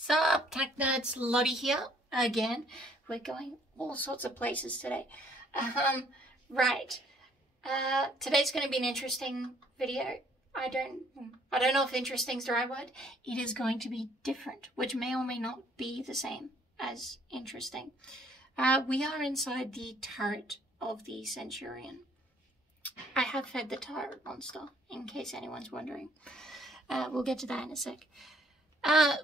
Sup, tech nerds, Lottie here again. We're going all sorts of places today. Right. Today's going to be an interesting video. I don't know if interesting is the right word. It is going to be different, which may or may not be the same as interesting. We are inside the turret of the Centurion. I have fed the turret monster, in case anyone's wondering. We'll get to that in a sec.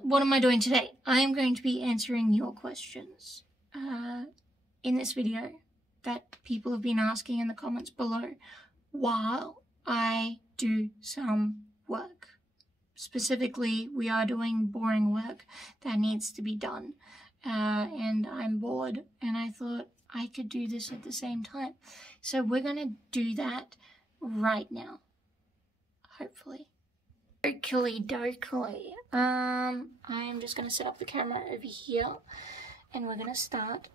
What am I doing today? I am going to be answering your questions in this video that people have been asking in the comments below while I do some work. Specifically, we are doing boring work that needs to be done, and I'm bored, and I thought I could do this at the same time. So we're going to do that right now, hopefully. Oakley. I am just going to set up the camera over here and we're going to start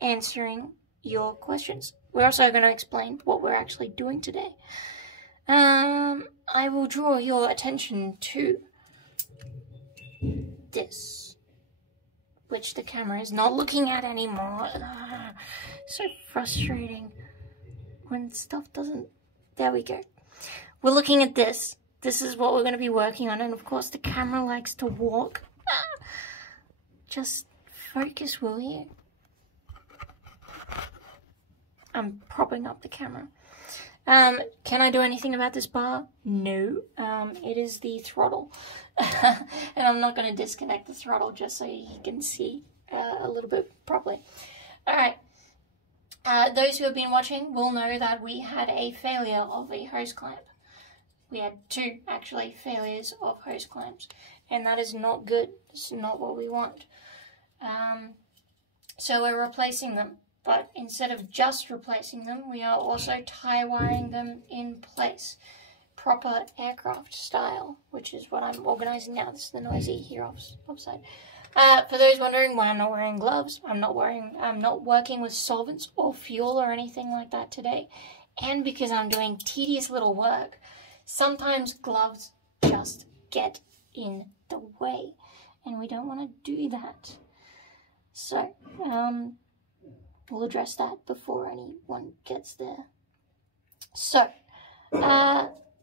answering your questions. We're also going to explain what we're actually doing today. I will draw your attention to this, which the camera is not looking at anymore. So frustrating when stuff doesn't... There we go. We're looking at this. This is what we're going to be working on, and of course the camera likes to walk. Just focus, will you? I'm propping up the camera. Can I do anything about this bar? No. It is the throttle. And I'm not going to disconnect the throttle just so you can see a little bit properly. Alright. Those who have been watching will know that we had a failure of a hose clamp. We had two, actually, failures of hose clamps, and that is not good. This is not what we want. So we're replacing them, but instead of just replacing them, we are also tie wiring them in place. Proper aircraft style, which is what I'm organizing now. This is the noisy here offside. For those wondering why I'm not wearing gloves, I'm not working with solvents or fuel or anything like that today, and because I'm doing tedious little work. Sometimes gloves just get in the way, and we don't want to do that. So, we'll address that before anyone gets there. So,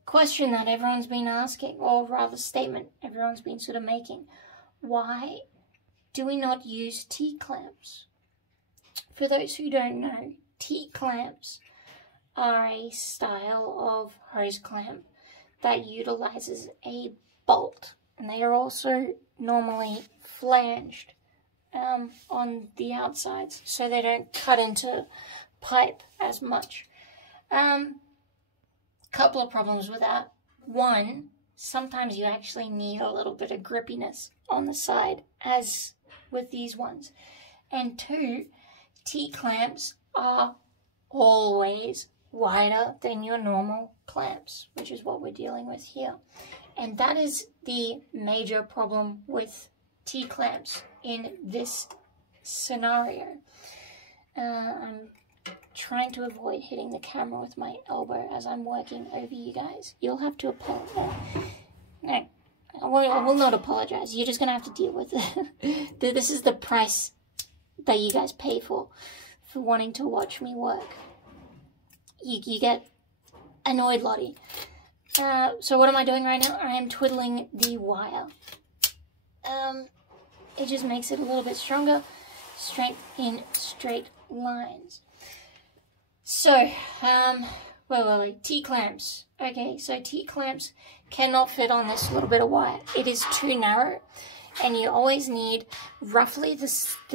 question that everyone's been asking, or rather statement everyone's been sort of making. Why do we not use T-clamps? For those who don't know, T-clamps are a style of hose clamp that utilizes a bolt, and they are also normally flanged on the outsides so they don't cut into pipe as much. Couple of problems with that. One, sometimes you actually need a little bit of grippiness on the side, as with these ones. And two, T-clamps are always wider than your normal clamps, which is what we're dealing with here. And that is the major problem with T-clamps in this scenario. I'm trying to avoid hitting the camera with my elbow as I'm working over you guys. You'll have to apologize. No, I will not apologize. You're just going to have to deal with it. This is the price that you guys pay for wanting to watch me work. You get annoyed, Lottie. So what am I doing right now? I am twiddling the wire. It just makes it a little bit stronger, in straight lines. So, wait, T-clamps. Okay, so T-clamps cannot fit on this little bit of wire. It is too narrow, and you always need roughly the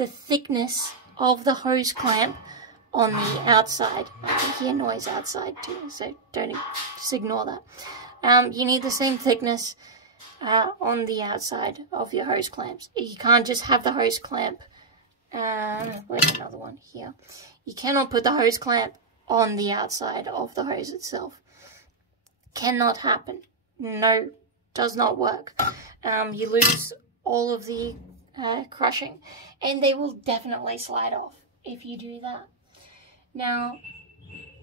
thickness of the hose clamp on the outside. I can hear noise outside too, so just ignore that. You need the same thickness on the outside of your hose clamps. You can't just have the hose clamp. Where's another one? Here. You cannot put the hose clamp on the outside of the hose itself. Cannot happen. No, does not work. You lose all of the crushing, and they will definitely slide off if you do that. Now,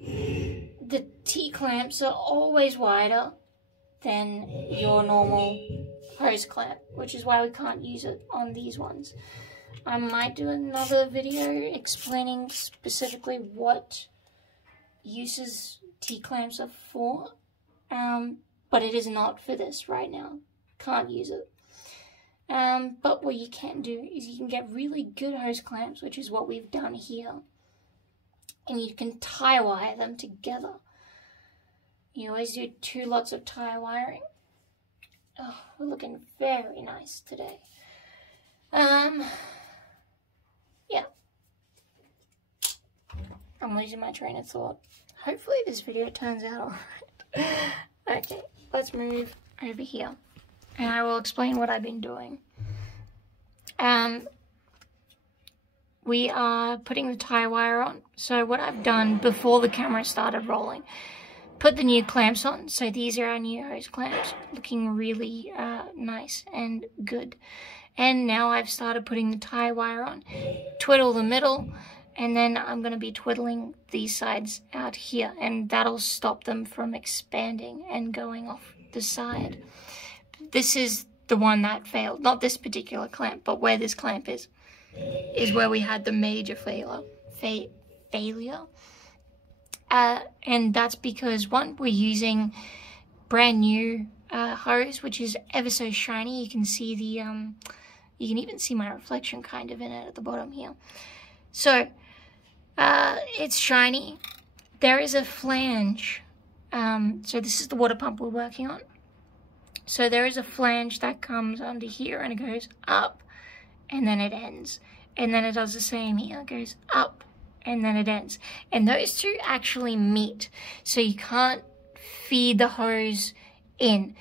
the T-clamps are always wider than your normal hose clamp, which is why we can't use it on these ones. I might do another video explaining specifically what uses T-clamps are for, but it is not for this right now. Can't use it. But what you can do is you can get really good hose clamps, which is what we've done here, and you can tie wire them together. You always do 2 lots of tie wiring. Oh, we're looking very nice today. Yeah. I'm losing my train of thought. Hopefully this video turns out alright. Okay, let's move over here, and I will explain what I've been doing. We are putting the tie wire on. So what I've done before the camera started rolling, put the new clamps on. So these are our new hose clamps, looking really nice and good. And now I've started putting the tie wire on. Twiddle the middle, and then I'm going to be twiddling these sides out here, and that'll stop them from expanding and going off the side. This is the one that failed, not this particular clamp, but where this clamp is where we had the major failure. And that's because, one, we're using brand new hose, which is ever so shiny. You can see the, you can even see my reflection kind of in it at the bottom here. So, it's shiny. There is a flange. So this is the water pump we're working on. So there is a flange that comes under here and it goes up and then it ends. And then it does the same here. It goes up and then it ends. And those two actually meet. So you can't feed the hose in.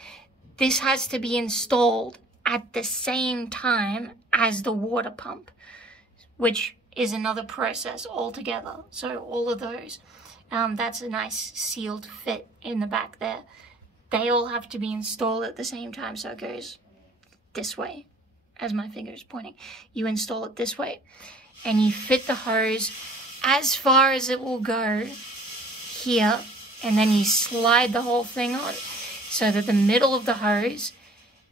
This has to be installed at the same time as the water pump, which is another process altogether. So all of those, that's a nice sealed fit in the back there. They all have to be installed at the same time, so it goes this way, as my finger is pointing. You install it this way, and you fit the hose as far as it will go here, and then you slide the whole thing on, so that the middle of the hose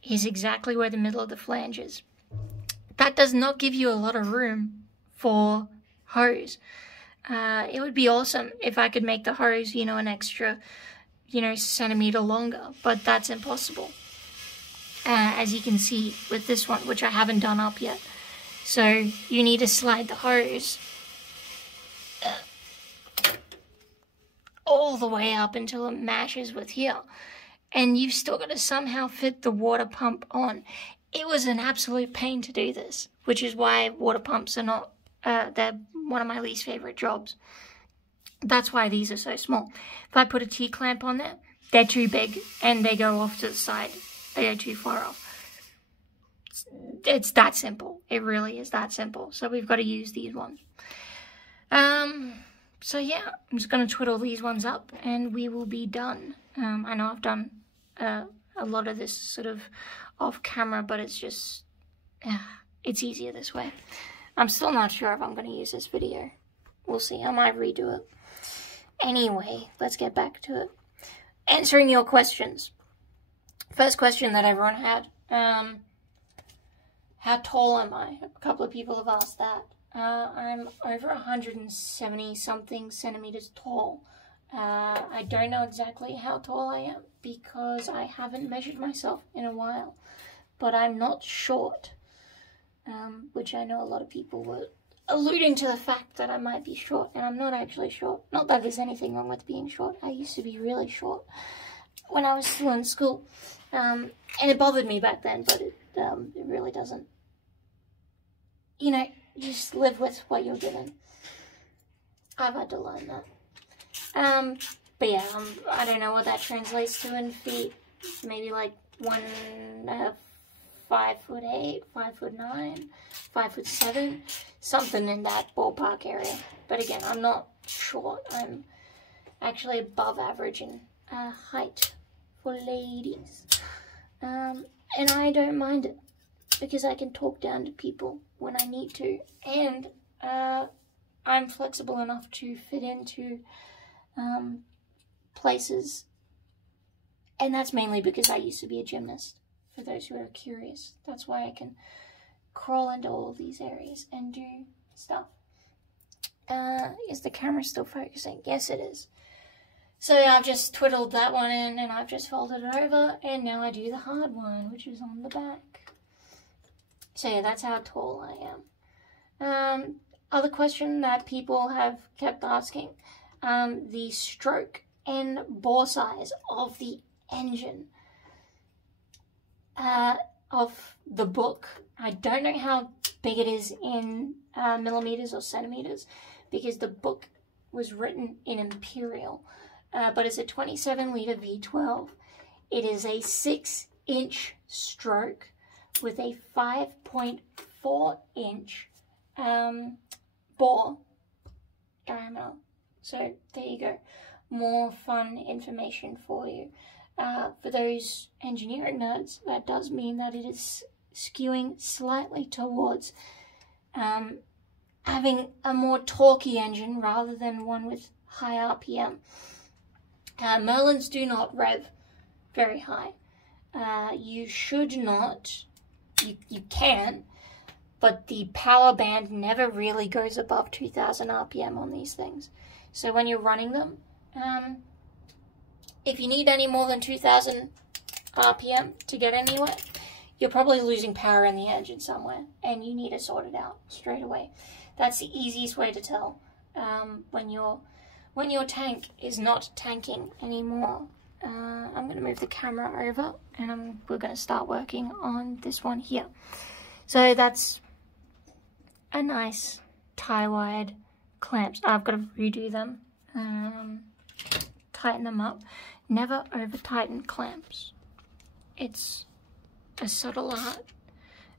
is exactly where the middle of the flange is. That does not give you a lot of room for hose. It would be awesome if I could make the hose, you know, an extra, you know, centimeter longer, but that's impossible. As you can see with this one, which I haven't done up yet. So you need to slide the hose all the way up until it matches with here. And you've still got to somehow fit the water pump on. It was an absolute pain to do this, which is why water pumps are not, they're one of my least favorite jobs. That's why these are so small. If I put a T-clamp on there, they're too big and they go off to the side. They go too far off. It's that simple. It really is that simple. So we've got to use these ones. So yeah, I'm just going to twiddle these ones up and we will be done. I know I've done a lot of this sort of off camera, but it's just, it's easier this way. I'm still not sure if I'm going to use this video. We'll see. I might redo it. Anyway, let's get back to it. Answering your questions. First question that everyone had. How tall am I? A couple of people have asked that. I'm over 170 something centimeters tall. I don't know exactly how tall I am because I haven't measured myself in a while. But I'm not short. Which I know a lot of people were alluding to the fact that I might be short, and I'm not actually short. Not that there's anything wrong with being short. I used to be really short when I was still in school, and it bothered me back then, but it really doesn't. You know, you just live with what you're given. I've had to learn that. But yeah, I don't know what that translates to in feet. Maybe like 5'8", 5'9", 5'7", something in that ballpark area. But again, I'm not short. I'm actually above average in height for ladies. And I don't mind it because I can talk down to people when I need to. And I'm flexible enough to fit into places. And that's mainly because I used to be a gymnast. for those who are curious. That's why I can crawl into all these areas and do stuff. Is the camera still focusing? Yes, it is. So yeah, I've just twiddled that one in and I've just folded it over, and now I do the hard one, which is on the back. So yeah, that's how tall I am. Other question that people have kept asking, the stroke and bore size of the engine of the book. I don't know how big it is in millimeters or centimeters, because the book was written in imperial, but it's a 27-liter V12. It is a 6-inch stroke with a 5.4-inch bore diameter. So there you go, more fun information for you. For those engineering nerds, that does mean that it is skewing slightly towards having a more torquey engine rather than one with high RPM. Merlins do not rev very high. You should not, you can, but the power band never really goes above 2000 RPM on these things. So when you're running them, if you need any more than 2000 RPM to get anywhere, you're probably losing power in the engine somewhere, and you need to sort it out straight away. That's the easiest way to tell when your tank is not tanking anymore. I'm going to move the camera over, and we're going to start working on this one here. So that's a nice tie-wired clamps. I've got to redo them, tighten them up. Never over-tighten clamps. It's a subtle art,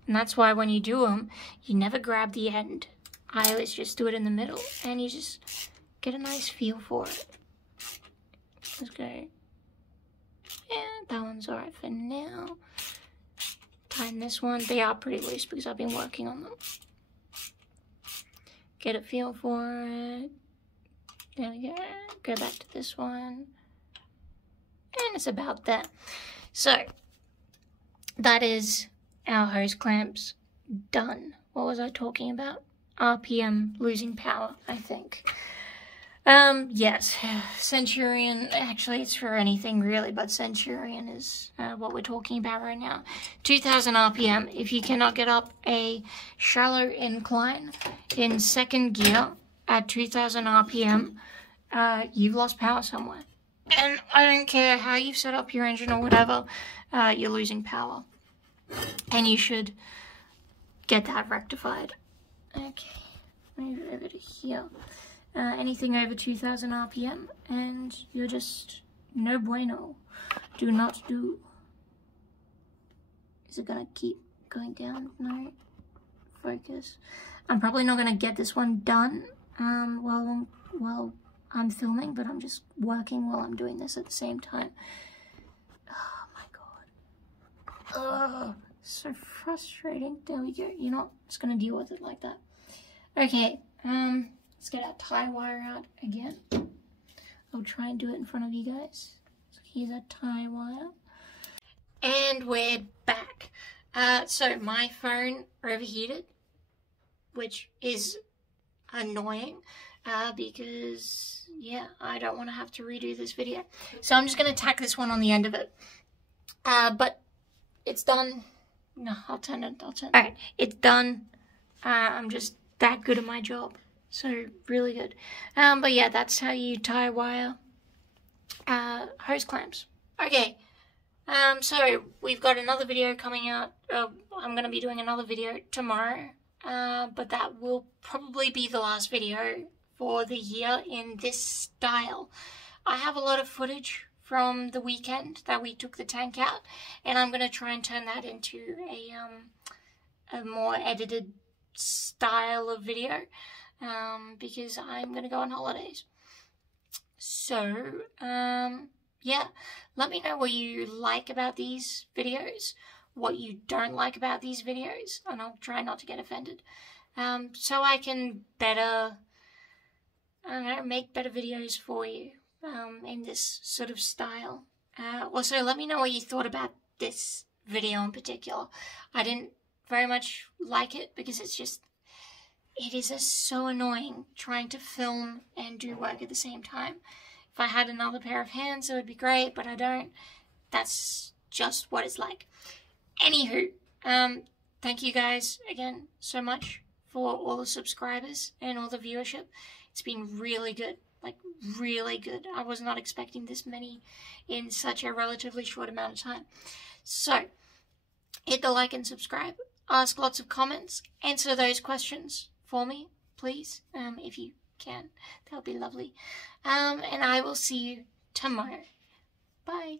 and that's why when you do them, you never grab the end. I always just do it in the middle, and you just get a nice feel for it. Let's go. Yeah, that one's alright for now. Tighten this one. They are pretty loose because I've been working on them. Get a feel for it. There we go. Go back to this one. And it's about that. So, that is our hose clamps done. What was I talking about? RPM losing power, I think. Yes, Centurion, actually it's for anything really, but Centurion is what we're talking about right now. 2000 RPM, if you cannot get up a shallow incline in second gear at 2000 RPM, you've lost power somewhere. And I don't care how you've set up your engine or whatever, you're losing power. And you should get that rectified. Okay, move it over to here. Anything over 2000 RPM and you're just no bueno. Do not do. Is it gonna keep going down? No. Focus. I'm probably not gonna get this one done while I'm filming, but I'm just working while I'm doing this at the same time. Oh my god. Oh, so frustrating. There we go. You're not just gonna deal with it like that. Okay, let's get our tie wire out again. I'll try and do it in front of you guys. So here's our tie wire. And we're back. So my phone overheated, which is annoying because, yeah, I don't want to have to redo this video. So I'm just going to tack this one on the end of it. But it's done. No, I'll turn it. Alright, it's done. I'm just that good at my job. So, really good. But yeah, that's how you tie wire hose clamps. Okay, so we've got another video coming out. I'm going to be doing another video tomorrow. But that will probably be the last video for the year in this style. I have a lot of footage from the weekend that we took the tank out, and I'm going to try and turn that into a more edited style of video, because I'm going to go on holidays. So, yeah, let me know what you like about these videos, what you don't like about these videos, and I'll try not to get offended, so I can better, I don't know, make better videos for you, in this sort of style. Also, let me know what you thought about this video in particular. I didn't very much like it because it is so annoying trying to film and do work at the same time. If I had another pair of hands, it would be great, but I don't. That's just what it's like. Anywho, thank you guys again so much for all the subscribers and all the viewership. It's been really good, like really good. I was not expecting this many in such a relatively short amount of time. So, hit the like and subscribe. Ask lots of comments. Answer those questions for me, please, if you can. That would be lovely. And I will see you tomorrow. Bye.